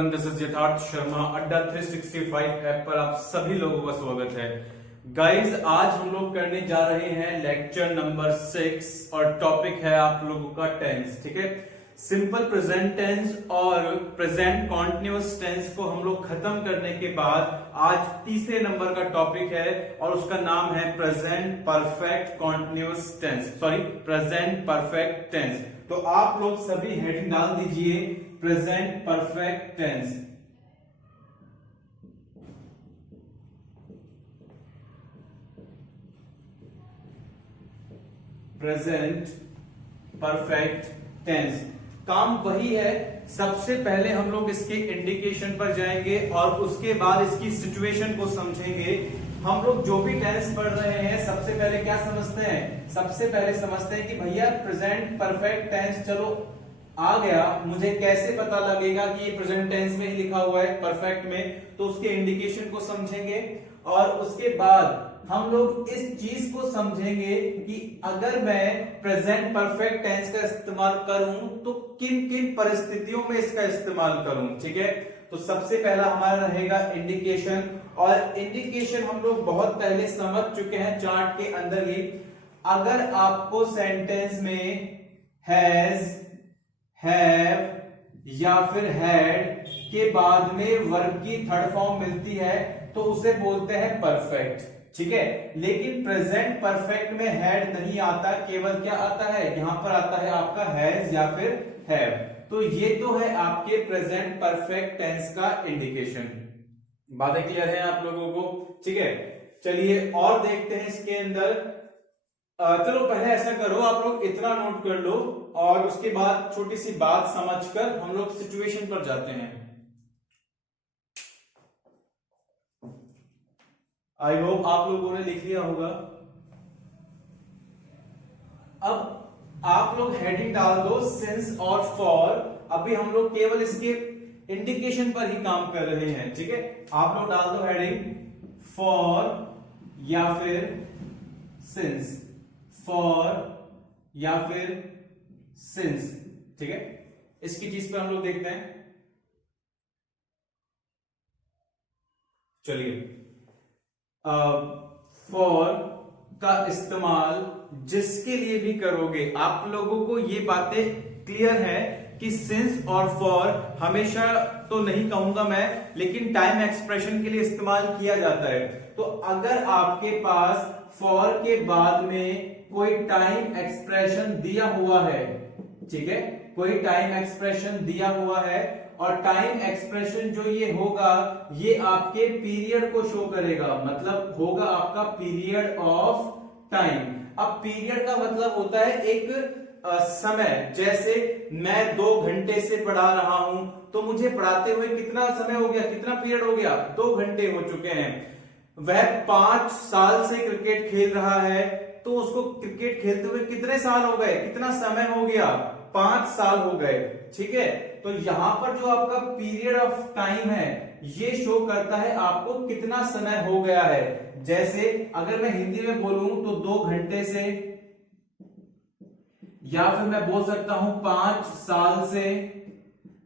Everyone, this is यथार्थ शर्मा। अड्डा 365 app पर आप सभी लोगों का स्वागत है। गाइज, आज हम लोग करने जा रहे हैं लेक्चर नंबर 6 और टॉपिक है आप लोगों का टेंस। ठीक है, सिंपल प्रेजेंट टेंस और प्रेजेंट कॉन्टिन्यूअस टेंस को हम लोग खत्म करने के बाद आज तीसरे नंबर का टॉपिक है और उसका नाम है present perfect continuous tense, sorry present perfect tense. तो आप लोग सभी हेडिंग डाल दीजिए present perfect tense. Present perfect tense काम वही है। सबसे पहले हम लोग इसके इंडिकेशन पर जाएंगे और उसके बाद इसकी सिचुएशन को समझेंगे। हम लोग जो भी टेंस पढ़ रहे हैं सबसे पहले क्या समझते हैं? सबसे पहले समझते हैं कि भैया प्रेजेंट परफेक्ट टेंस चलो आ गया, मुझे कैसे पता लगेगा कि ये प्रेजेंट टेंस में ही लिखा हुआ है परफेक्ट में, तो उसके इंडिकेशन को समझेंगे और उसके बाद हम लोग इस चीज को समझेंगे कि अगर मैं प्रेजेंट परफेक्ट टेंस का इस्तेमाल करूं तो किन किन परिस्थितियों में इसका इस्तेमाल करूं। ठीक है, तो सबसे पहला हमारा रहेगा इंडिकेशन, और इंडिकेशन हम लोग बहुत पहले समझ चुके हैं चार्ट के अंदर ही। अगर आपको सेंटेंस में हैज, हैव या फिर हैड के बाद में वर्ब की थर्ड फॉर्म मिलती है तो उसे बोलते हैं परफेक्ट। ठीक है, लेकिन प्रेजेंट परफेक्ट में हैड नहीं आता, केवल क्या आता है? यहां पर आता है आपका हैज या फिर हैव। तो ये तो है आपके प्रेजेंट परफेक्ट टेंस का इंडिकेशन। बातें क्लियर है आप लोगों को? ठीक है, चलिए और देखते हैं इसके अंदर। चलो पहले ऐसा करो, आप लोग इतना नोट कर लो और उसके बाद छोटी सी बात समझकर हम लोग सिचुएशन पर जाते हैं। आई होप आप लोगों ने लिख लिया होगा। अब आप लोग हेडिंग डाल दो सिंस और फॉर। अभी हम लोग केवल इसके इंडिकेशन पर ही काम कर रहे हैं। ठीक है, आप लोग डाल दो हेडिंग फॉर या फिर सिंस, फॉर या फिर सिंस। ठीक है, इसकी चीज पर हम लोग देखते हैं। चलिए, फॉर का इस्तेमाल जिसके लिए भी करोगे, आप लोगों को ये बातें क्लियर है कि सिंस और फॉर हमेशा तो नहीं कहूंगा मैं, लेकिन टाइम एक्सप्रेशन के लिए इस्तेमाल किया जाता है। तो अगर आपके पास फॉर के बाद में कोई टाइम एक्सप्रेशन दिया हुआ है, ठीक है, कोई टाइम एक्सप्रेशन दिया हुआ है और टाइम एक्सप्रेशन जो ये होगा ये आपके पीरियड को शो करेगा, मतलब होगा आपका पीरियड ऑफ टाइम। अब पीरियड का मतलब होता है एक समय। जैसे मैं 2 घंटे से पढ़ा रहा हूं तो मुझे पढ़ाते हुए कितना समय हो गया, कितना पीरियड हो गया? 2 घंटे हो चुके हैं। वह 5 साल से क्रिकेट खेल रहा है तो उसको क्रिकेट खेलते हुए कितने साल हो गए, कितना समय हो गया? 5 साल हो गए। ठीक है, तो यहां पर जो आपका पीरियड ऑफ टाइम है ये शो करता है आपको कितना समय हो गया है। जैसे अगर मैं हिंदी में बोलूं तो 2 घंटे से, या फिर मैं बोल सकता हूं 5 साल से।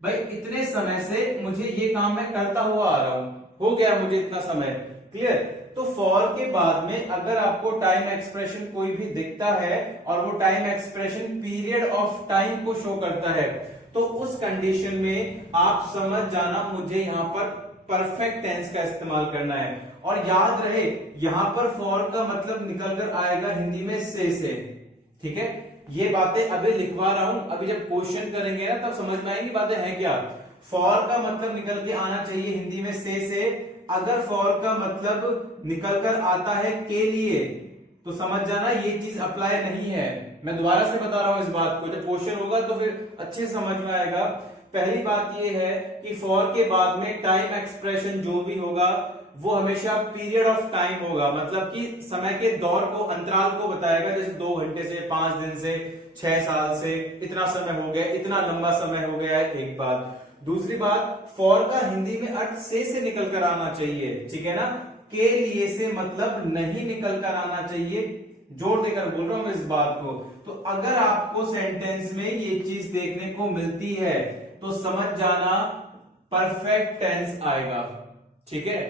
भाई इतने समय से मुझे ये काम मैं करता हुआ आ रहा हूं, हो गया मुझे इतना समय। क्लियर? तो फॉर के बाद में अगर आपको टाइम एक्सप्रेशन कोई भी दिखता है और वो time expression period of time को शो करता है तो उस कंडीशन में आप समझ जाना मुझे यहां पर परफेक्ट टेंस का इस्तेमाल करना है। और याद रहे यहां पर फॉर का मतलब निकल कर आएगा हिंदी में से। ठीक है, ये बातें अभी लिखवा रहा हूं, अभी जब क्वेश्चन करेंगे ना तब समझ में आएंगी बातें हैं क्या। फॉर का मतलब निकल के आना चाहिए हिंदी में से। अगर फॉर का मतलब निकल कर आता है के लिए तो समझ जाना ये चीज अप्लाई नहीं है। मैं दोबारा से बता रहा हूं इस बात को, जब क्वेश्चन होगा तो फिर अच्छे समझ में आएगा। पहली बात ये है कि फॉर के बाद में टाइम एक्सप्रेशन जो भी होगा वो हमेशा पीरियड ऑफ टाइम होगा, मतलब कि समय के दौर को, अंतराल को बताएगा। जैसे 2 घंटे से, 5 दिन से, 6 साल से, इतना समय हो गया, इतना लंबा समय हो गया है। एक बात। दूसरी बात, फॉर का हिंदी में अर्थ से निकल कर आना चाहिए। ठीक है ना, के लिए से मतलब नहीं निकल कर आना चाहिए। जोर देकर बोल रहा हूं इस बात को। तो अगर आपको सेंटेंस में ये चीज देखने को मिलती है तो समझ जाना परफेक्ट टेंस आएगा। ठीक है,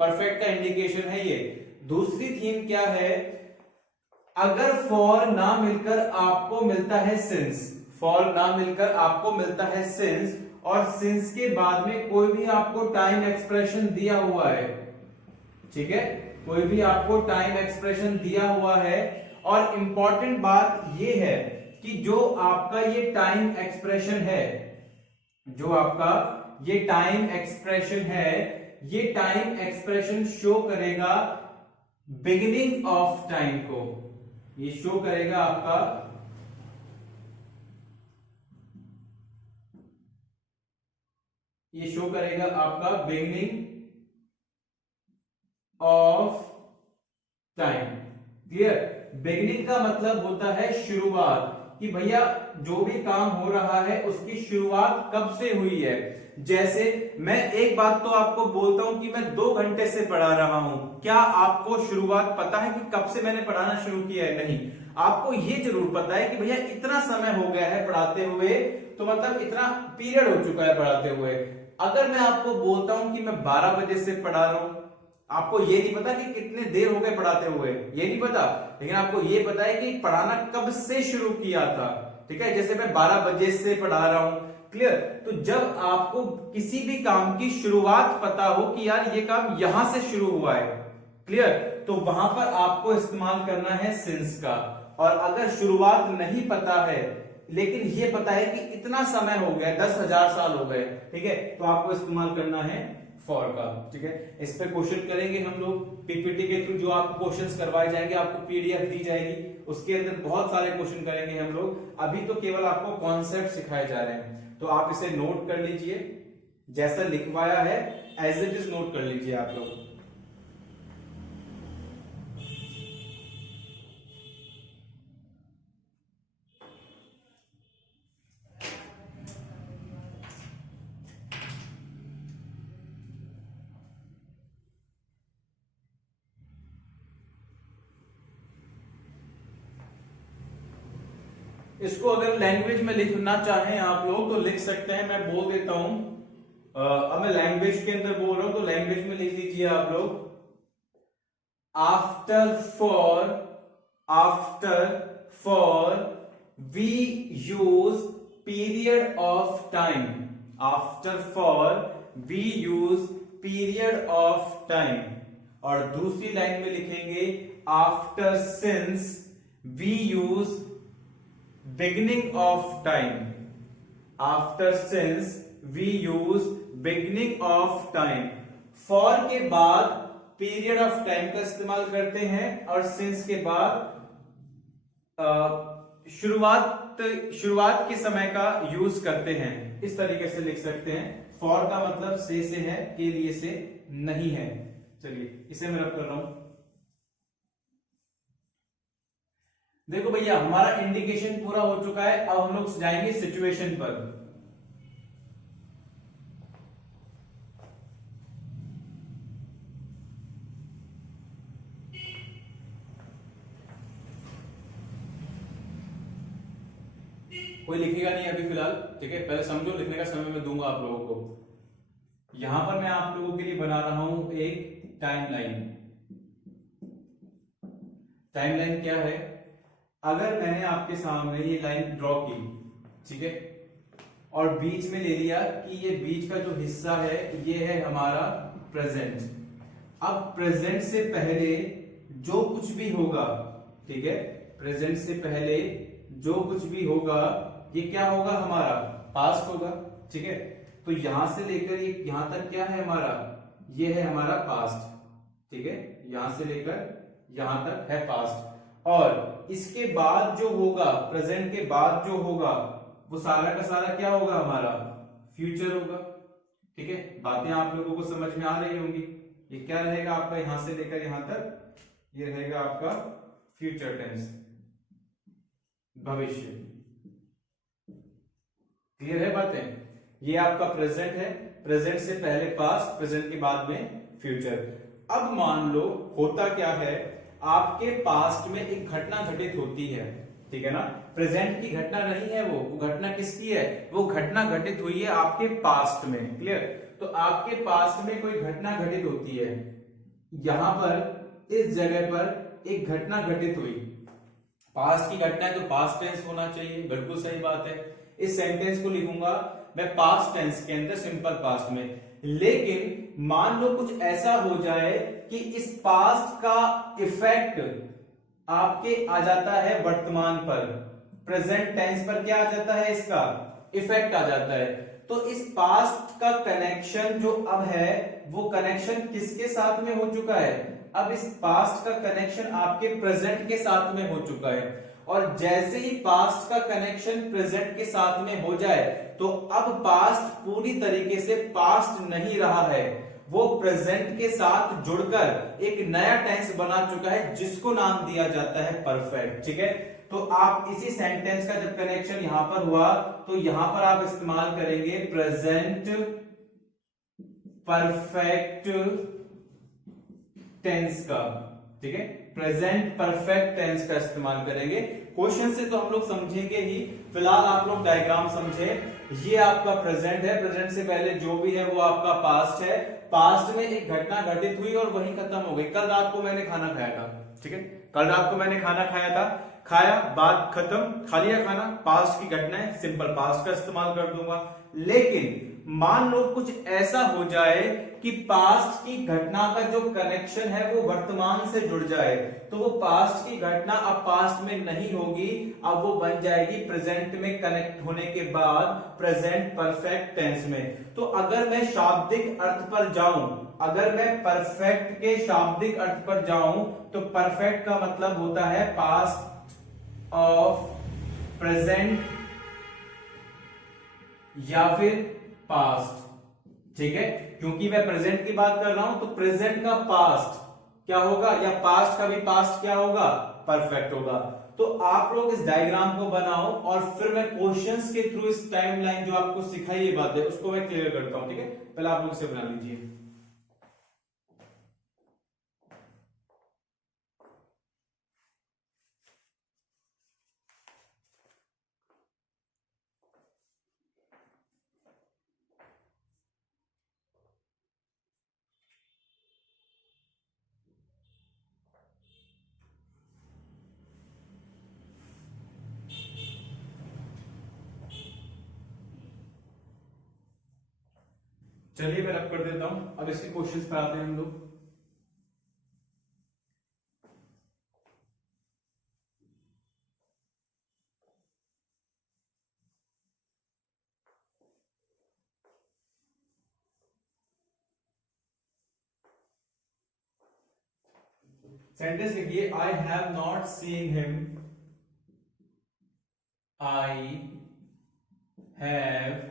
परफेक्ट का इंडिकेशन है ये। दूसरी थीम क्या है, अगर फॉर ना मिलकर आपको मिलता है सिंस, फॉर ना मिलकर आपको मिलता है सिंस, और सिंस के बाद में कोई भी आपको टाइम एक्सप्रेशन दिया हुआ है, ठीक है, कोई भी आपको टाइम एक्सप्रेशन दिया हुआ है, और इंपॉर्टेंट बात यह है कि जो आपका ये टाइम एक्सप्रेशन है, जो आपका ये टाइम एक्सप्रेशन है, ये टाइम एक्सप्रेशन शो करेगा बिगिनिंग ऑफ टाइम को, ये शो करेगा आपका beginning of time. Clear, beginning का मतलब होता है शुरुआत, कि भैया जो भी काम हो रहा है उसकी शुरुआत कब से हुई है। जैसे मैं एक बात तो आपको बोलता हूं कि मैं 2 घंटे से पढ़ा रहा हूं, क्या आपको शुरुआत पता है कि कब से मैंने पढ़ाना शुरू किया है? नहीं, आपको ये जरूर पता है कि भैया इतना समय हो गया है पढ़ाते हुए, तो मतलब इतना पीरियड हो चुका है पढ़ाते हुए। अगर मैं आपको बोलता हूं कि मैं 12 बजे से पढ़ा रहा हूं, आपको ये नहीं पता कि कितने देर हो गए पढ़ाते हुए, ये नहीं पता, लेकिन आपको ये पता है कि पढ़ाना कब से शुरू किया था। ठीक है, जैसे मैं 12 बजे से पढ़ा रहा हूं। क्लियर, तो जब आपको किसी भी काम की शुरुआत पता हो कि यार ये काम यहां से शुरू हुआ है, क्लियर, तो वहां पर आपको इस्तेमाल करना है सिंस का। और अगर शुरुआत नहीं पता है लेकिन ये पता है कि इतना समय हो गया, 10,000 साल हो गए, ठीक है, तो आपको इस्तेमाल करना है फॉर का। ठीक है, इस पे क्वेश्चन करेंगे हम लोग पीपीटी के थ्रू, जो आपको क्वेश्चंस करवाए जाएंगे, आपको पीडीएफ दी जाएगी, उसके अंदर बहुत सारे क्वेश्चन करेंगे हम लोग। अभी तो केवल आपको कॉन्सेप्ट सिखाए जा रहे हैं, तो आप इसे नोट कर लीजिए, जैसा लिखवाया है एज इट इज नोट कर लीजिए आप लोग। इसको अगर लैंग्वेज में लिखना चाहें आप लोग तो लिख सकते हैं, मैं बोल देता हूं। अब मैं लैंग्वेज के अंदर बोल रहा हूं, तो लैंग्वेज में लिख लीजिए आप लोग। After we use period of time, after for we use period of time. और दूसरी लाइन में लिखेंगे after since we use beginning of time, after since we use beginning of time। for के बाद period of time का इस्तेमाल करते हैं, और since के बाद शुरुआत के समय का यूज करते हैं। इस तरीके से लिख सकते हैं। for का मतलब से है, के लिए से नहीं है। चलिए इसे मैं रब कर रहा हूं। देखो भैया हमारा इंडिकेशन पूरा हो चुका है, अब हम लोग जाएंगे सिचुएशन पर। कोई लिखेगा नहीं अभी फिलहाल, ठीक है, पहले समझो, लिखने का समय मैं दूंगा आप लोगों को। यहां पर मैं आप लोगों के लिए बना रहा हूं एक टाइमलाइन। टाइमलाइन क्या है, अगर मैंने आपके सामने ये लाइन ड्रॉ की, ठीक है, और बीच में ले लिया कि ये बीच का जो हिस्सा है ये है हमारा प्रेजेंट। अब प्रेजेंट से पहले जो कुछ भी होगा, ठीक है, प्रेजेंट से पहले जो कुछ भी होगा ये क्या होगा, हमारा पास्ट होगा। ठीक है, तो यहां से लेकर ये यहां तक क्या है हमारा, ये है हमारा पास्ट। ठीक है, यहां से लेकर यहां तक है पास्ट। और इसके बाद जो होगा, प्रेजेंट के बाद जो होगा, वो सारा का सारा क्या होगा, हमारा फ्यूचर होगा। ठीक है, बातें आप लोगों को समझ में आ रही होंगी। ये क्या रहेगा आपका, यहां से लेकर यहां तक, ये रहेगा आपका फ्यूचर टेंस, भविष्य। क्लियर है बातें? ये आपका प्रेजेंट है, प्रेजेंट से पहले पास्ट, प्रेजेंट के बाद में फ्यूचर। अब मान लो होता क्या है, आपके पास्ट में एक घटना घटित होती है, ठीक है ना। प्रेजेंट की घटना नहीं है वो घटना किसकी है, वो घटना घटित हुई है आपके पास्ट में। क्लियर। तो आपके पास्ट में कोई घटना घटित होती है, यहां पर इस जगह पर एक घटना घटित हुई, पास्ट की घटना है तो पास्ट टेंस होना चाहिए, बिल्कुल सही बात है। इस सेंटेंस को लिखूंगा मैं पास्ट टेंस के अंदर, सिंपल पास्ट में। लेकिन मान लो कुछ ऐसा हो जाए कि इस पास्ट का इफेक्ट आपके आ जाता है वर्तमान पर, प्रेजेंट टेंस पर क्या आ जाता है, इसका इफेक्ट आ जाता है। तो इस पास्ट का कनेक्शन जो अब है वो कनेक्शन किसके साथ में हो चुका है, अब इस पास्ट का कनेक्शन आपके प्रेजेंट के साथ में हो चुका है। और जैसे ही पास्ट का कनेक्शन प्रेजेंट के साथ में हो जाए तो अब पास्ट पूरी तरीके से पास्ट नहीं रहा है, वो प्रेजेंट के साथ जुड़कर एक नया टेंस बना चुका है जिसको नाम दिया जाता है परफेक्ट। ठीक है। तो आप इसी सेंटेंस का जब कनेक्शन यहां पर हुआ तो यहां पर आप इस्तेमाल करेंगे प्रेजेंट परफेक्ट टेंस का। ठीक है, प्रेजेंट परफेक्ट टेंस का इस्तेमाल करेंगे। क्वेश्चन से तो हम लोग समझेंगे ही, फिलहाल आप लोग डायग्राम समझे। ये आपका प्रेजेंट है, प्रेजेंट से पहले जो भी है वो आपका पास्ट है। पास्ट में एक घटना घटित हुई और वहीं खत्म हो गई। कल रात को मैंने खाना खाया था, ठीक है, कल रात को मैंने खाना खाया था, खाया, बात खत्म, खा लिया खाना, पास्ट की घटना है, सिंपल पास्ट का इस्तेमाल कर दूंगा। लेकिन मान लो कुछ ऐसा हो जाए कि पास्ट की घटना का जो कनेक्शन है वो वर्तमान से जुड़ जाए, तो वो पास्ट की घटना अब पास्ट में नहीं होगी, अब वो बन जाएगी प्रेजेंट में कनेक्ट होने के बाद प्रेजेंट परफेक्ट टेंस में। तो अगर मैं शाब्दिक अर्थ पर जाऊं, अगर मैं परफेक्ट के शाब्दिक अर्थ पर जाऊं तो परफेक्ट का मतलब होता है पास्ट ऑफ प्रेजेंट या फिर पास्ट। ठीक है, क्योंकि मैं प्रेजेंट की बात कर रहा हूं तो प्रेजेंट का पास्ट क्या होगा, या पास्ट का भी पास्ट क्या होगा, परफेक्ट होगा। तो आप लोग इस डायग्राम को बनाओ और फिर मैं क्वेश्चंस के थ्रू इस टाइमलाइन जो आपको सिखाई ये बात है उसको मैं क्लियर करता हूं। ठीक है, पहले आप लोग इसे बना लीजिए। चलिए मैं रब कर देता हूं, अब इसके क्वेश्चंस पर आते हैं हम लोग। सेंटेंस लिखिए, I have not seen him, I have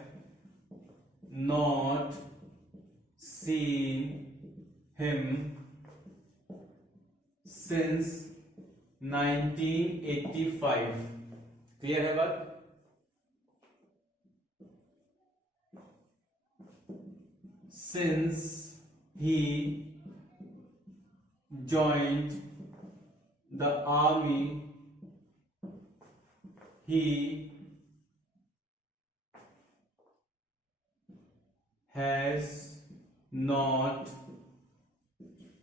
not seen him since 1985। Clear है बात? Since he joined the army, he has not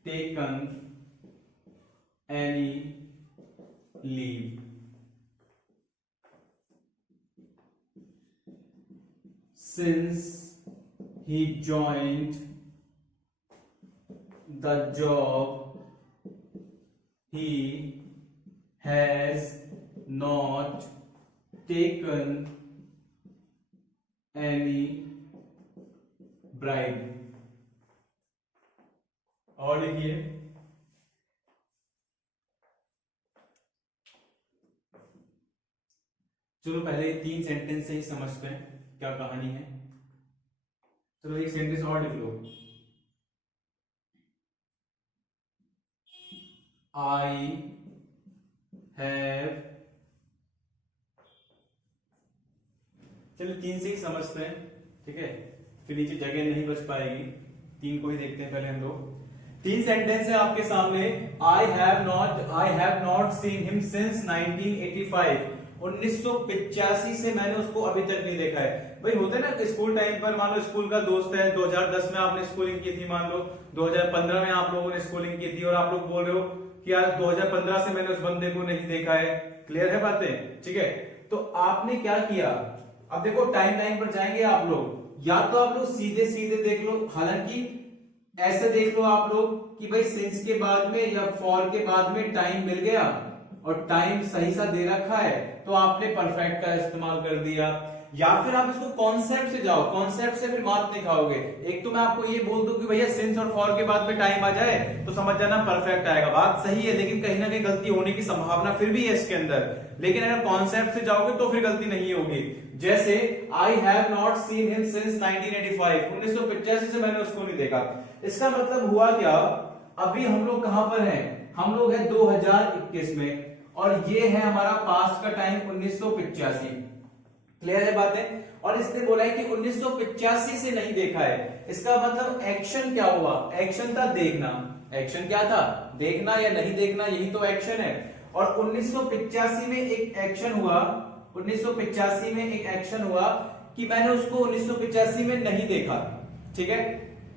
taken any leave। Since he joined the job, he has not taken any bribe। और लिखिए, चलो पहले 3 sentence से ही समझते हैं क्या कहानी है। चलो एक सेंटेंस और लिख लो, आई हैव, चलो 3 से ही समझते हैं, ठीक है, फिर नीचे जगह नहीं बच पाएगी, 3 को ही देखते हैं पहले हम लोग। तीन सेंटेंस है आपके सामने। I have not seen him since 1985। 1985 से मैंने उसको अभी तक नहीं देखा है। भाई होता है ना कि स्कूल टाइम पर मान लो स्कूल का दोस्त है, 2010 में आपने स्कूलिंग की थी, मान लो 2015 में आप लोगों ने स्कूलिंग की थी, और आप लोग बोल रहे हो कि यार 2015 से मैंने उस बंदे को नहीं देखा है। क्लियर है बातें? ठीक है, तो आपने क्या किया, अब देखो टाइम लाइन पर जाएंगे आप लोग, या तो आप लोग सीधे सीधे देख लो, हालांकि ऐसे देख लो आप लोग कि भाई सिंस के बाद में या फॉर के बाद में टाइम मिल गया और टाइम सही सा दे रखा है तो आपने परफेक्ट का इस्तेमाल कर दिया। या फिर आप इसको कॉन्सेप्ट से जाओ, कॉन्सेप्ट से फिर मात नहीं खाओगे। एक तो मैं आपको ये बोल दूं कि भैया सिंस और फॉर के बाद में टाइम आ जाए तो समझ जाना परफेक्ट आएगा, बात सही है, लेकिन कहीं ना कहीं गलती होने की संभावना फिर भी है इसके अंदर। लेकिन अगर कॉन्सेप्ट से जाओगे तो फिर गलती नहीं होगी। जैसे I have not seen him since 1985, 1985 से मैंने उसको नहीं देखा। इसका मतलब हुआ क्या, अभी हम लोग कहां पर हैं, हम लोग हैं 2021 में, और ये है हमारा पास्ट का टाइम 1985। क्लियर है बातें? और इसने बोला है कि 1985 से नहीं देखा है, इसका मतलब एक्शन क्या हुआ, एक्शन था देखना। एक्शन क्या था, देखना या नहीं देखना, यही तो एक्शन है। और 1985 में एक एक्शन हुआ, 1985 में एक एक्शन हुआ कि मैंने उसको 1985 में नहीं देखा। ठीक है,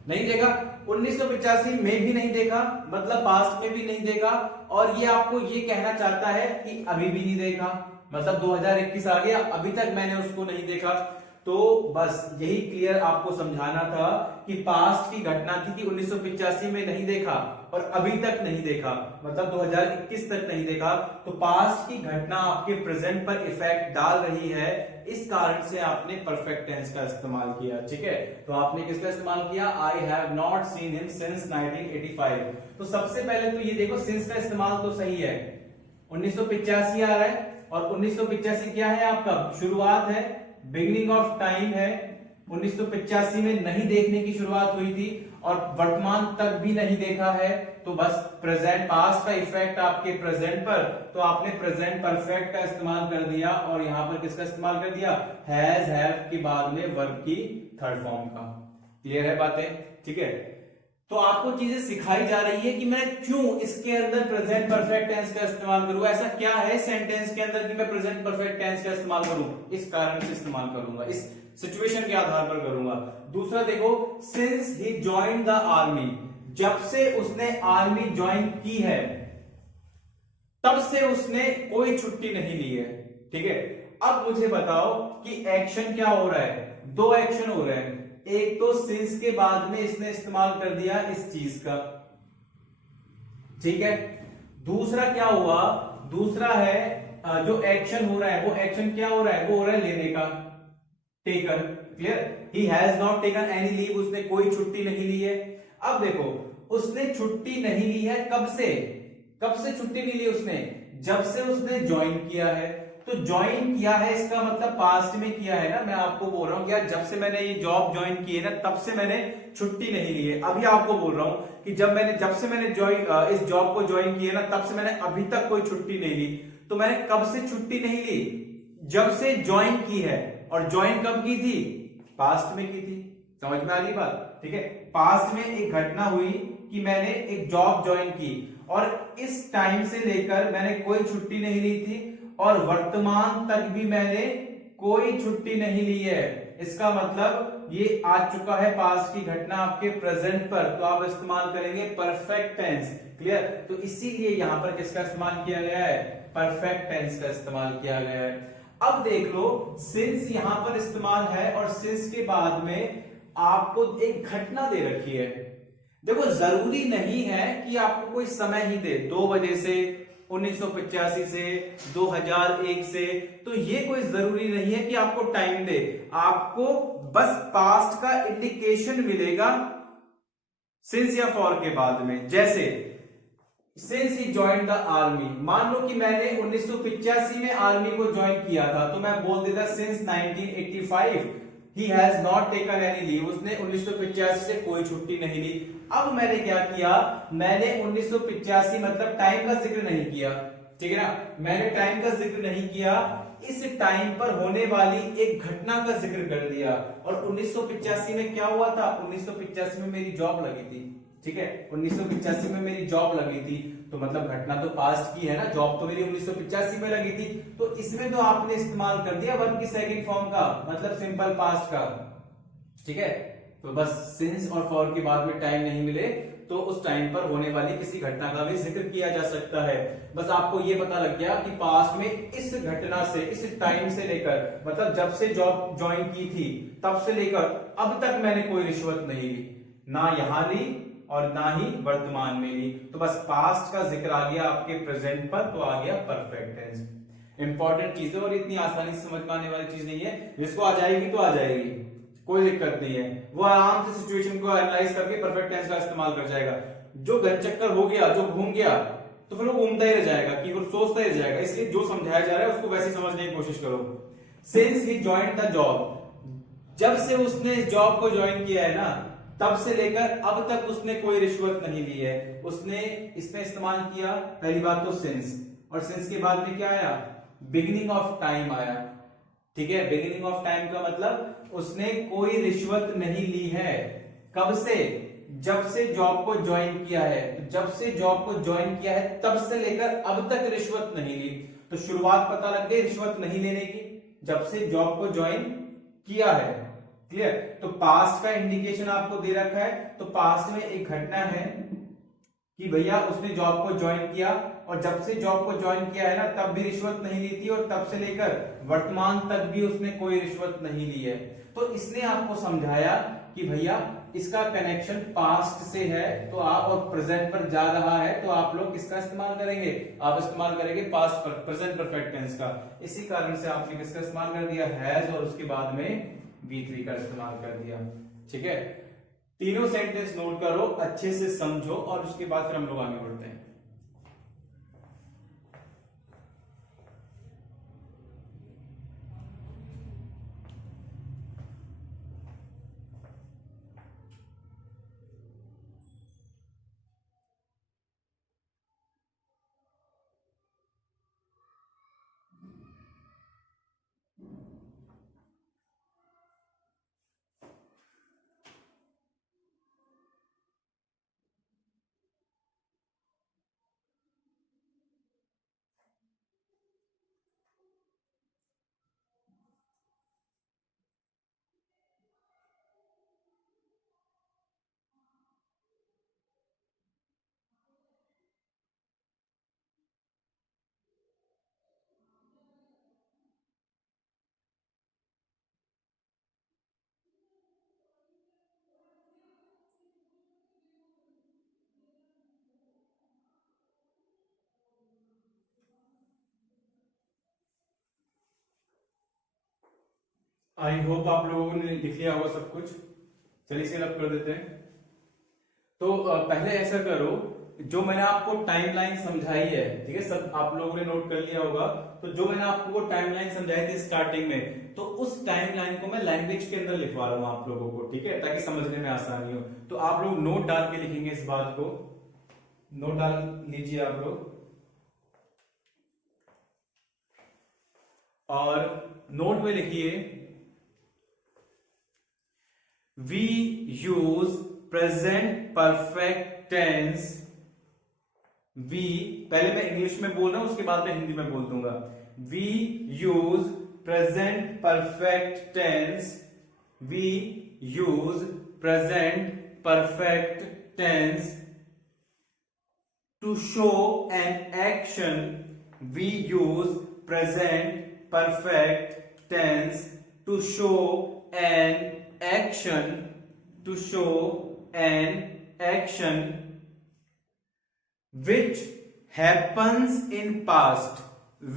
नहीं देखा, 1985 में भी नहीं देखा, मतलब पास्ट में भी नहीं देखा, और ये आपको ये कहना चाहता है कि अभी भी नहीं देखा, मतलब 2021 आ गया, अभी तक मैंने उसको नहीं देखा। तो बस यही क्लियर आपको समझाना था कि पास्ट की घटना थी कि 1985 में नहीं देखा और अभी तक नहीं देखा, मतलब 2021 तक नहीं देखा। तो पास्ट की घटना आपके प्रेजेंट पर इफेक्ट डाल रही है, इस कारण से आपने परफेक्ट टेंस का इस्तेमाल किया। ठीक है, तो आपने किसका इस्तेमाल किया, I have not seen him since 1985। तो सबसे पहले तो ये देखो, सिंस का इस्तेमाल तो सही है, 1985 आ रहा है, और 1985 क्या है आपका, शुरुआत है, बिगिनिंग ऑफ टाइम है। 1985 में नहीं देखने की शुरुआत हुई थी और वर्तमान तक भी नहीं देखा है, तो बस प्रेजेंट, पास्ट का इफेक्ट आपके प्रेजेंट पर, तो आपने प्रेजेंट परफेक्ट का इस्तेमाल कर दिया, और यहां पर किसका इस्तेमाल कर दिया, हैज, हैव के बाद में वर्ब की थर्ड फॉर्म का। क्लियर है बातें? ठीक है, तो आपको चीजें सिखाई जा रही है कि मैं क्यों इसके अंदर प्रेजेंट परफेक्ट टेंस का इस्तेमाल करूं, ऐसा क्या है सेंटेंस के अंदर कि मैं प्रेजेंट परफेक्ट टेंस का इस्तेमाल करूं, इस कारण से इस्तेमाल करूंगा, इस सिचुएशन के आधार पर करूंगा। दूसरा देखो, since he joined the army, जब से उसने आर्मी ज्वाइन की है तब से उसने कोई छुट्टी नहीं ली है। ठीक है, अब मुझे बताओ कि एक्शन क्या हो रहा है, दो एक्शन हो रहे हैं, एक तो सिंस के बाद में इसने इस्तेमाल कर दिया इस चीज का, ठीक है। दूसरा क्या हुआ, दूसरा है जो एक्शन हो रहा है, वो एक्शन क्या हो रहा है, वो हो रहा है लेने का, taken. Clear, he has not taken any leave, उसने कोई छुट्टी नहीं ली है। अब देखो, उसने छुट्टी नहीं ली है, कब से, कब से छुट्टी नहीं ली उसने, जब से उसने ज्वाइन किया है। तो ज्वाइन किया है इसका मतलब पास्ट में किया है ना, मैं आपको बोल रहा हूं कि यार जब से मैंने ये जॉब ज्वाइन की है ना तब से मैंने छुट्टी नहीं ली है। अभी आपको बोल रहा हूं कि जब से मैंने इस जॉब को ज्वाइन किया ना तब से मैंने अभी तक कोई छुट्टी नहीं ली। तो मैंने कब से छुट्टी नहीं ली, जब से ज्वाइन की है, और ज्वाइन कब की थी, पास्ट में की थी। समझ में आ गई बात? ठीक है, पास्ट में एक घटना हुई कि मैंने एक जॉब ज्वाइन की और इस टाइम से लेकर मैंने कोई छुट्टी नहीं ली थी, और वर्तमान तक भी मैंने कोई छुट्टी नहीं ली है। इसका मतलब ये आ चुका है पास्ट की घटना आपके प्रेजेंट पर, तो आप इस्तेमाल करेंगे परफेक्ट टेंस। क्लियर, तो इसीलिए यहां पर किसका इस्तेमाल किया गया है, परफेक्ट टेंस का इस्तेमाल किया गया है। अब देख लो, सिंस यहां पर इस्तेमाल है और सिंस के बाद में आपको एक घटना दे रखी है। देखो, जरूरी नहीं है कि आपको कोई समय ही दे, 2 बजे से, 1985 से, 2001 से, तो ये कोई जरूरी नहीं है कि आपको टाइम दे, आपको बस पास्ट का इंडिकेशन मिलेगा सिंस या फॉर के बाद में। जैसे since he joined the army, मान लो कि मैंने 1985 में आर्मी को ज्वाइन किया था, तो मैं बोल देता since 1985 he has not taken any leave, उसने 1985 से कोई छुट्टी नहीं ली। अब मैंने क्या किया, मैंने 1985 मतलब टाइम का जिक्र नहीं किया, ठीक है ना, मैंने टाइम का जिक्र नहीं किया, इस टाइम पर होने वाली एक घटना का जिक्र कर दिया। और 1985 में क्या हुआ था, 1985 में मेरी जॉब लगी थी, ठीक है, 1985 में मेरी जॉब लगी थी, तो मतलब घटना तो पास्ट की है ना, जॉब तो मेरी 1985 में लगी थी, तो इसमें तो आपने इस्तेमाल कर दिया वर्ब की सेकंड फॉर्म का, मतलब सिंपल पास्ट का। ठीक है, तो बस सिंस और फॉर के बाद में टाइम नहीं मिले तो उस टाइम पर होने वाली किसी घटना का भी जिक्र किया जा सकता है। बस आपको ये पता लग गया कि पास्ट में इस घटना से, इस टाइम से लेकर, मतलब जब से जॉब ज्वाइन की थी तब से लेकर अब तक मैंने कोई रिश्वत नहीं ली, ना यहां ली और ना ही वर्तमान में ली। तो बस पास्ट का जिक्र आ गया आपके प्रेजेंट पर, तो आ गया परफेक्ट टेंस। इंपॉर्टेंट चीज है और इतनी आसानी से समझ में आने वाली चीज नहीं है, जिसको आ जाएगी तो आ जाएगी, कोई दिक्कत नहीं है, वो आराम से सिचुएशन को एनालाइज करके परफेक्ट टेंस का इस्तेमाल कर जाएगा। जो घर चक्कर हो गया, जो घूम गया, तो फिर वो घूमता ही रह जाएगा, कि वो सोचता ही रह जाएगा। इसलिए जो समझाया जा रहा है उसको वैसे समझने की कोशिश करो। Since he joined the job, जब से उसने जॉब को ज्वाइन किया है ना, तब से लेकर अब तक उसने कोई रिश्वत नहीं ली है। उसने इसमें इस्तेमाल किया, पहली बात तो सिंस, और सिंस के बाद में क्या आया, बिगिनिंग ऑफ टाइम आया। ठीक है, बिगिनिंग ऑफ टाइम का मतलब उसने कोई रिश्वत नहीं ली है। कब से, जब से जॉब को ज्वाइन किया है, जब से जॉब को ज्वाइन किया है तब से लेकर अब तक रिश्वत नहीं ली। तो शुरुआत पता लग गई रिश्वत नहीं लेने की, जब से जॉब को ज्वाइन किया है। क्लियर, तो पास्ट का इंडिकेशन आपको दे रखा है, तो पास्ट में एक घटना है कि भैया उसने जॉब को ज्वाइन किया, और जब से जॉब को ज्वाइन किया है ना तब भी रिश्वत नहीं ली थी, और तब से लेकर वर्तमान तक भी उसने कोई रिश्वत नहीं ली है। तो इसने आपको समझाया कि भैया इसका कनेक्शन पास्ट से है, तो आप और प्रेजेंट पर जा रहा है, तो आप लोग किसका इस्तेमाल करेंगे, आप इस्तेमाल करेंगे पास्ट पर, प्रेजेंट परफेक्ट टेंस का। इसी कारण से आपने किसका इस्तेमाल कर दिया, हैज, और उसके बाद में V3 का इस्तेमाल कर दिया। ठीक है, तीनों सेंटेंस नोट करो, अच्छे से समझो, और उसके बाद फिर हम लोग आगे बढ़ते हैं। आई होप आप लोगों ने लिख लिया होगा सब कुछ। चलिए इसे रब कर देते हैं। तो पहले ऐसा करो, जो मैंने आपको टाइमलाइन समझाई है, ठीक है, सब आप लोगों ने नोट कर लिया होगा, तो जो मैंने आपको वो टाइमलाइन समझाई थी स्टार्टिंग में, तो उस टाइमलाइन को मैं लैंग्वेज के अंदर लिखवा रहा हूं आप लोगों को, ठीक है, ताकि समझने में आसानी हो। तो आप लोग नोट डाल के लिखेंगे इस बात को, नोट डाल लीजिए आप लोग, और नोट में लिखिए, we use present perfect tense. We, पहले मैं इंग्लिश में बोल रहा हूं, उसके बाद मैं हिंदी में बोल दूंगा। We use present perfect tense, we use present perfect tense to show an action. We use present perfect tense to show an action, to show an action which happens in past,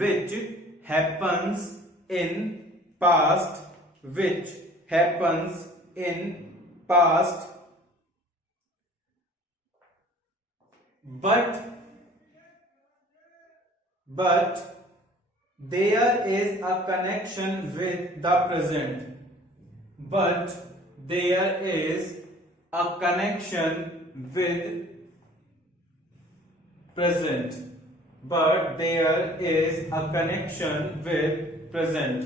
which happens in past, which happens in past, but there is a connection with the present, but there is a connection with present, but there is a connection with present.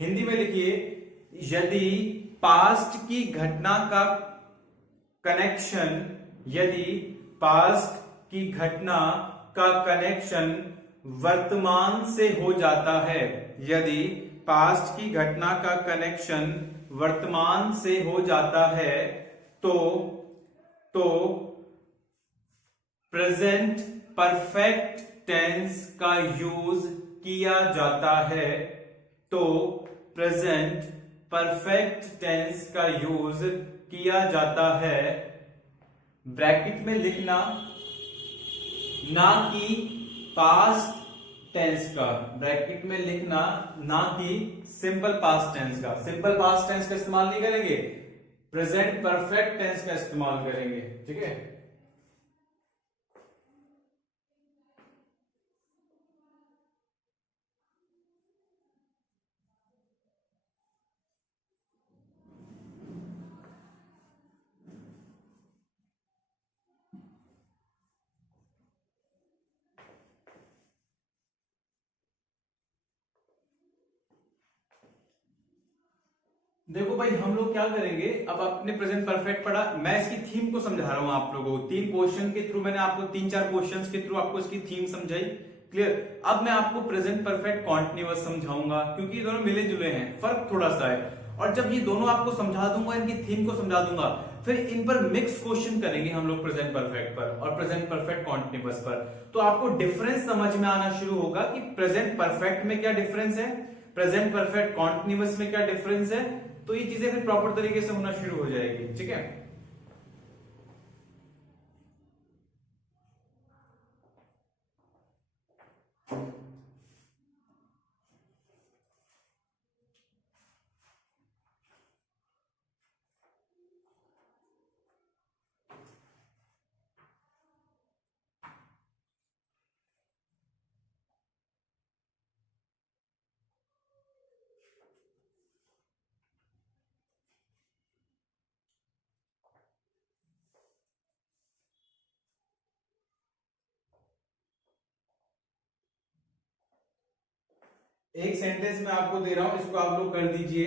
Hindi में लिखिए, यदि past की घटना का connection, यदि past की घटना का कनेक्शन वर्तमान से हो जाता है, यदि पास्ट की घटना का कनेक्शन वर्तमान से हो जाता है तो प्रेजेंट परफेक्ट टेंस का यूज किया जाता है, तो प्रेजेंट परफेक्ट टेंस का यूज किया जाता है। ब्रैकेट में लिखना, ना कि पास्ट टेंस का, ब्रैकेट में लिखना ना कि सिंपल पास्ट टेंस का। सिंपल पास्ट टेंस का इस्तेमाल नहीं करेंगे, प्रेजेंट परफेक्ट टेंस का इस्तेमाल करेंगे। ठीक है, देखो भाई हम लोग क्या करेंगे, अब आपने प्रेजेंट परफेक्ट पढ़ा, मैं इसकी थीम को समझा रहा हूं आप लोगों को। 3 क्वेश्चन के थ्रू मैंने आपको 3-4 क्वेश्चंस के थ्रू आपको इसकी थीम समझाई। क्लियर। अब मैं आपको प्रेजेंट परफेक्ट कॉन्टिन्यूअस समझाऊंगा, क्योंकि ये दोनों मिले जुले हैं, फर्क थोड़ा सा है। और जब ये दोनों आपको समझा दूंगा, इनकी थीम को समझा दूंगा, फिर इन पर मिक्स क्वेश्चन करेंगे हम लोग प्रेजेंट परफेक्ट पर और प्रेजेंट परफेक्ट कॉन्टिन्यूअस पर। तो आपको डिफरेंस समझ में आना शुरू होगा कि प्रेजेंट परफेक्ट में क्या डिफरेंस है, प्रेजेंट परफेक्ट कॉन्टिन्यूअस में क्या डिफरेंस है। तो ये चीजें फिर प्रॉपर तरीके से होना शुरू हो जाएगी। ठीक है, एक सेंटेंस मैं आपको दे रहा हूं, इसको आप लोग कर दीजिए।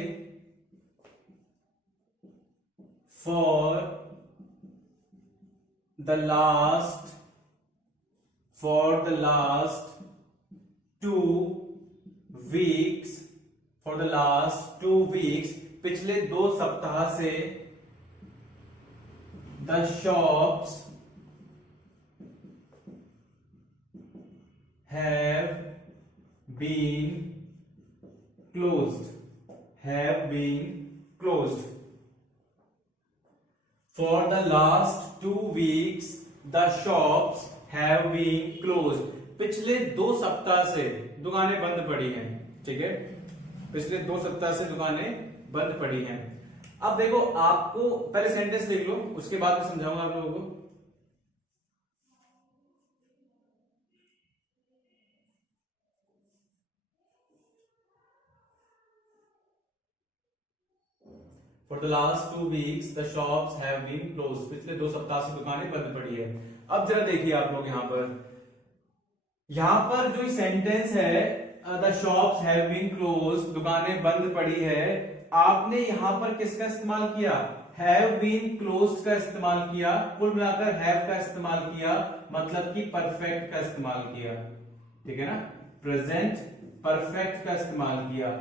For the last 2 weeks, for the last 2 weeks, पिछले 2 सप्ताह से the shops have been closed. For the last 2 weeks, the shops have been closed. पिछले 2 सप्ताह से दुकानें बंद पड़ी हैं। ठीक है, पिछले 2 सप्ताह से दुकानें बंद पड़ी हैं। अब देखो, आपको पहले सेंटेंस लिख लो, उसके बाद मैं समझाऊंगा आप लोगों को। For the last 2 weeks, the shops have been closed. पिछले 2 सप्ताह से दुकानें बंद पड़ी है। अब जरा देखिए आप लोग, यहां पर जो सेंटेंस है, the shops have been closed, दुकानें बंद पड़ी है, आपने यहां पर किसका इस्तेमाल किया, हैव बीन क्लोज्ड का इस्तेमाल किया। कुल मिलाकर हैव का इस्तेमाल किया, मतलब कि परफेक्ट का इस्तेमाल किया। ठीक है ना, प्रेजेंट परफेक्ट का इस्तेमाल किया।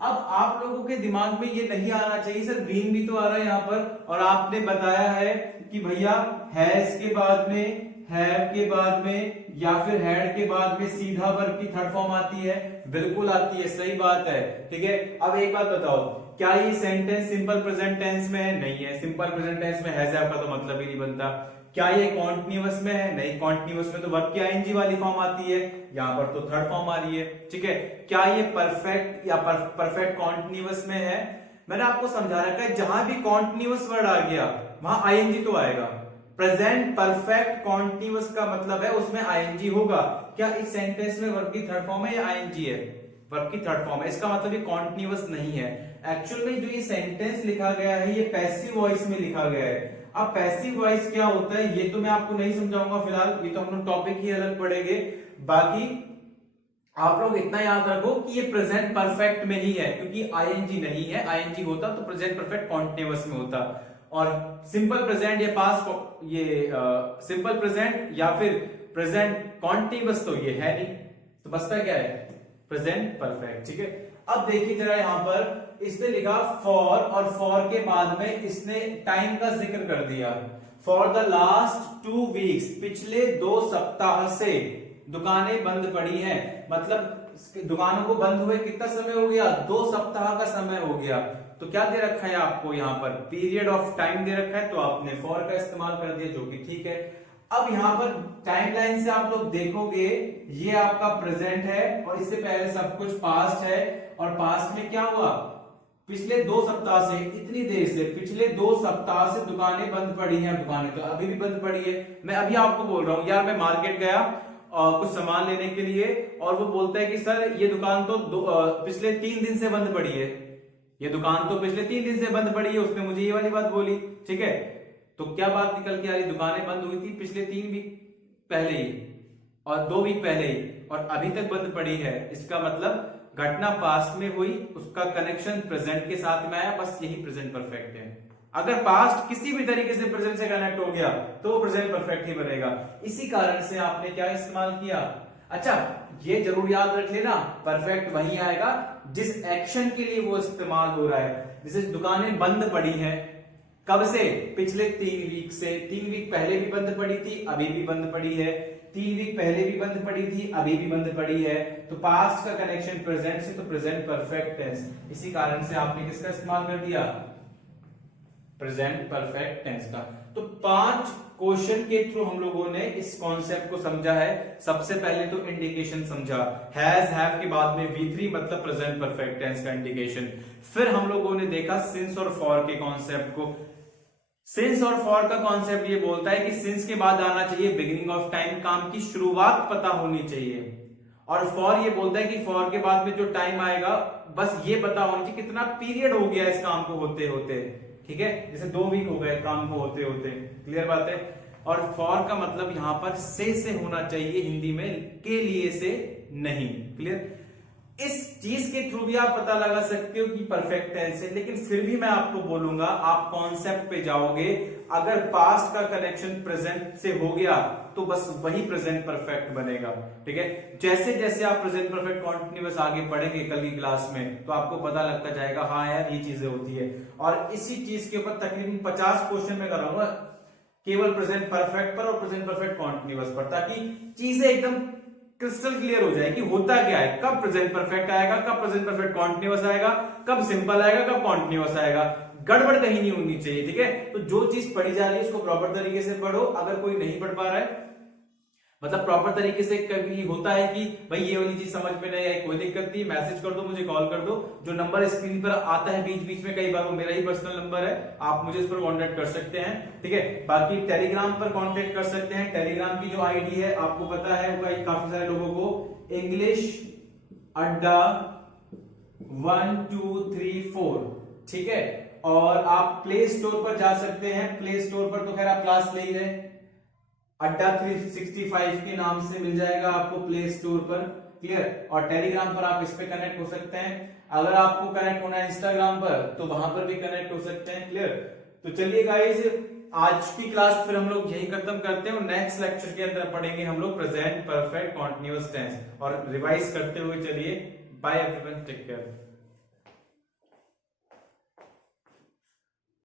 अब आप लोगों के दिमाग में ये नहीं आना चाहिए सर बीन भी तो आ रहा है यहां पर, और आपने बताया है कि भैया हैज के बाद में, हैव के बाद में या फिर हैड के बाद में सीधा वर्ब की थर्ड फॉर्म आती है। बिल्कुल आती है, सही बात है। ठीक है, अब एक बात बताओ, क्या ये सेंटेंस सिंपल प्रेजेंट टेंस में है? नहीं है। सिंपल प्रेजेंट टेंस में हैज हैव का तो मतलब ही नहीं बनता। क्या ये कॉन्टिन्यूअस में है? नहीं, कॉन्टिन्यूअस में तो वर्ब की आईएनजी वाली फॉर्म आती है, यहां पर तो थर्ड फॉर्म आ रही है। ठीक है, क्या ये परफेक्ट या परफेक्ट कॉन्टिन्यूअस में है? मैंने आपको समझा रखा है, जहां भी कॉन्टिन्यूअस वर्ड आ गया वहां आईएनजी तो आएगा। प्रेजेंट परफेक्ट कॉन्टिन्यूअस का मतलब है उसमें आईएनजी होगा। क्या इस सेंटेंस में वर्ब की थर्ड फॉर्म है या आईएनजी है? वर्ब की थर्ड फॉर्म है, इसका मतलब ये कॉन्टिन्यूअस नहीं है। एक्चुअल में जो ये सेंटेंस लिखा गया है ये पैसिव वॉइस में लिखा गया है। अब पैसिव वॉइस क्या होता है ये तो मैं आपको नहीं समझाऊंगा फिलहाल, ये तो हम लोग टॉपिक ही अलग पढ़ेंगे। बाकी आप लोग इतना याद रखो कि ये प्रेजेंट परफेक्ट में ही है, क्योंकि आईएनजी नहीं है। आईएनजी होता तो प्रेजेंट परफेक्ट कॉन्टिन्यूअस में होता, और सिंपल प्रेजेंट या पास्ट ये सिंपल प्रेजेंट या फिर प्रेजेंट कॉन्टिन्यूअस तो ये है नहीं, तो बचता क्या है, प्रेजेंट परफेक्ट। ठीक है, अब देखिए जरा यहां पर इसने लिखा फॉर, और फॉर के बाद में इसने टाइम का जिक्र कर दिया। फॉर द लास्ट 2 वीक्स, पिछले 2 सप्ताह से दुकानें बंद पड़ी हैं, मतलब दुकानों को बंद हुए कितना समय हो गया, 2 सप्ताह का समय हो गया। तो क्या दे रखा है आपको यहाँ पर, पीरियड ऑफ टाइम दे रखा है, तो आपने फॉर का इस्तेमाल कर दिया, जो कि ठीक है। अब यहाँ पर टाइमलाइन से आप लोग देखोगे, ये आपका प्रेजेंट है और इससे पहले सब कुछ पास्ट है, और पास्ट में क्या हुआ, पिछले 2 सप्ताह से, इतनी देर से, पिछले 2 सप्ताह से दुकानें बंद पड़ी हैं। दुकानें तो अभी भी बंद पड़ी है। मैं अभी आपको बोल रहा हूं यार, मैं मार्केट गया और कुछ सामान लेने के लिए, और वो बोलता है कि सर ये दुकान तो पिछले 3 दिन से बंद पड़ी है, ये दुकान तो पिछले 3 दिन से बंद पड़ी है। उसने मुझे ये वाली बात बोली, ठीक है, तो क्या बात निकल के आ रही, दुकानें बंद हुई थी पिछले 3 वीक पहले ही और 2 वीक पहले ही, और अभी तक बंद पड़ी है। इसका मतलब घटना पास्ट में हुई, उसका कनेक्शन प्रेजेंट के साथ में आया, बस यही प्रेजेंट परफेक्ट है। अगर पास्ट किसी भी तरीके से प्रेजेंट से कनेक्ट हो गया तो वो प्रेजेंट परफेक्ट ही बनेगा। इसी कारण से आपने क्या इस्तेमाल किया, अच्छा ये जरूर याद रख लेना, परफेक्ट वही आएगा जिस एक्शन के लिए वो इस्तेमाल हो रहा है। जैसे दुकानें बंद पड़ी हैं, कब से, पिछले 3 वीक से। 3 वीक पहले भी बंद पड़ी थी, अभी भी बंद पड़ी है। 3 वीक पहले भी बंद पड़ी थी, अभी भी बंद पड़ी है। तो पास्ट का कनेक्शन प्रेजेंट से, तो प्रेजेंट परफेक्ट टेंस। इसी कारण से आपने किसका इस्तेमाल कर दिया, प्रेजेंट परफेक्ट टेंस का। तो 5 क्वेश्चन के थ्रू हम लोगों ने इस कॉन्सेप्ट को समझा है। सबसे पहले तो इंडिकेशन समझा, हैज हैव के बाद में V3 मतलब प्रेजेंट परफेक्ट टेंस का इंडिकेशन। फिर हम लोगों ने देखा सिंस और फॉर के कॉन्सेप्ट को। सिंस और फॉर का कॉन्सेप्ट ये बोलता है कि सिंस के बाद आना चाहिए बिगिनिंग ऑफ टाइम, काम की शुरुआत पता होनी चाहिए। और फॉर ये बोलता है कि फॉर के बाद में जो टाइम आएगा बस ये पता होना चाहिए कितना पीरियड हो गया इस काम को होते होते, ठीक है, जैसे 2 वीक हो गए काम को होते होते। क्लियर बात है। और फॉर का मतलब यहां पर से होना चाहिए हिंदी में, के लिए से नहीं। क्लियर, इस चीज के थ्रू भी आप पता लगा सकते हो कि परफेक्ट टेंस है, लेकिन फिर भी मैं आपको बोलूंगा आप कॉन्सेप्ट पे जाओगे, अगर पास्ट का कनेक्शन प्रेजेंट से हो गया तो बस वही प्रेजेंट परफेक्ट बनेगा। ठीक है, जैसे जैसे आप प्रेजेंट परफेक्ट कॉन्टिन्यूअस आगे पढ़ेंगे कल की क्लास में, तो आपको पता लगता जाएगा हाँ यार ये चीजें होती है। और इसी चीज के ऊपर तकरीबन 50 क्वेश्चन में कराऊंगा केवल प्रेजेंट परफेक्ट पर और प्रेजेंट परफेक्ट कॉन्टिन्यूअस पर, ताकि चीजें एकदम क्रिस्टल क्लियर हो जाए कि होता क्या है, कब प्रेजेंट परफेक्ट आएगा, कब प्रेजेंट परफेक्ट कॉन्टिन्यूअस आएगा, कब सिंपल आएगा, कब कॉन्टिन्यूअस आएगा। गड़बड़ कहीं नहीं होनी चाहिए। ठीक है, तो जो चीज पढ़ी जा रही है उसको प्रॉपर तरीके से पढ़ो। अगर कोई नहीं पढ़ पा रहा है, मतलब प्रॉपर तरीके से, कभी होता है कि भाई ये वाली चीज समझ में नहीं आई, कोई दिक्कत नहीं, मैसेज कर दो, मुझे कॉल कर दो। जो नंबर स्क्रीन पर आता है बीच बीच में, कई बार वो मेरा ही पर्सनल नंबर है, आप मुझे इस पर कांटेक्ट कर सकते हैं। ठीक है, बाकी टेलीग्राम पर कांटेक्ट कर सकते हैं। टेलीग्राम की जो आईडी है आपको पता है, वो काफी सारे लोगों को इंग्लिश अड्डा 1 2 3 4, ठीक है। और आप प्ले स्टोर पर जा सकते हैं, प्ले स्टोर पर तो खैर आप क्लास ले ही रहे, अड्डा 365 के नाम से मिल जाएगा आपको प्ले स्टोर पर। क्लियर, और टेलीग्राम पर आप इस पे कनेक्ट हो सकते हैं। अगर आपको कनेक्ट होना है इंस्टाग्राम पर तो वहां पर भी कनेक्ट हो सकते हैं। क्लियर, तो चलिए गाइस, आज की क्लास फिर हम लोग यही खत्म करते हैं और नेक्स्ट लेक्चर के अंदर पढ़ेंगे हम लोग प्रेजेंट परफेक्ट कॉन्टिन्यूअस टेंस। और रिवाइज करते हुए चलिए, बाय एवरीवन, टेक केयर।